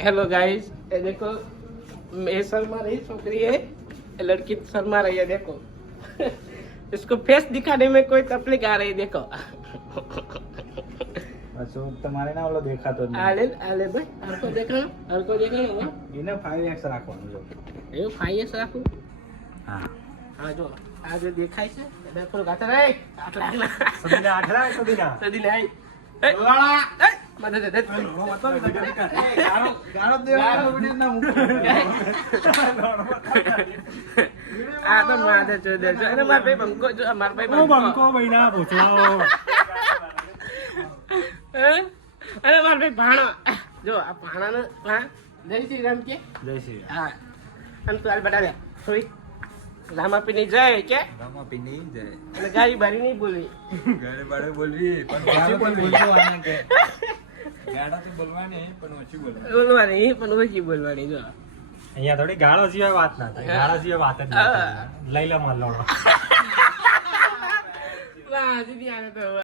Hello guys, ये देखो मैं शर्मा रही छोकरी है, लड़की शर्मा रही है। देखो इसको फेस दिखाने में कोई तकलीफ आ रही। देखो अच्छा તમારે ના ઓલો દેખાતો જ આલે આલે ભાઈ હરકો દેખાણો એને 5x રાખવાનું જો એવું 5x રાખું। હા હા જો આ જે દેખાય છે એટલે થોડું ગાતા રે આટલા સદીના આઠરા સદીના આઈ ઓલાળા મદદ દે ગાળો દેવાનો વિડિયો ના મૂકો આ તો માદે ચોદે જો અને માર ભાઈ બંકો જો માર ભાઈ બંકો બઈના પૂછલાઓ અરે માર ભાઈ ભાણો જો આ ભાણાનો હા જય શ્રી રામ કે જય શ્રી હા અને તું હાલ બટા લે થોડી રામાપીની જય કે રામાપીની જય અને ગાડી બારી નહીં બોલવી ગાડી બારે બોલવી પણ ઓછી બોલવી આના કે ગાડા તો બોલવાની પણ ઓછી બોલવાની પણ ઓછી બોલવાની જો અહીંયા થોડી ગાળો સિવાય વાત ના થાય ગાળા સિવાય વાત જ ના થાય લઈ લે માર લોણો વાહ દીદી આને તો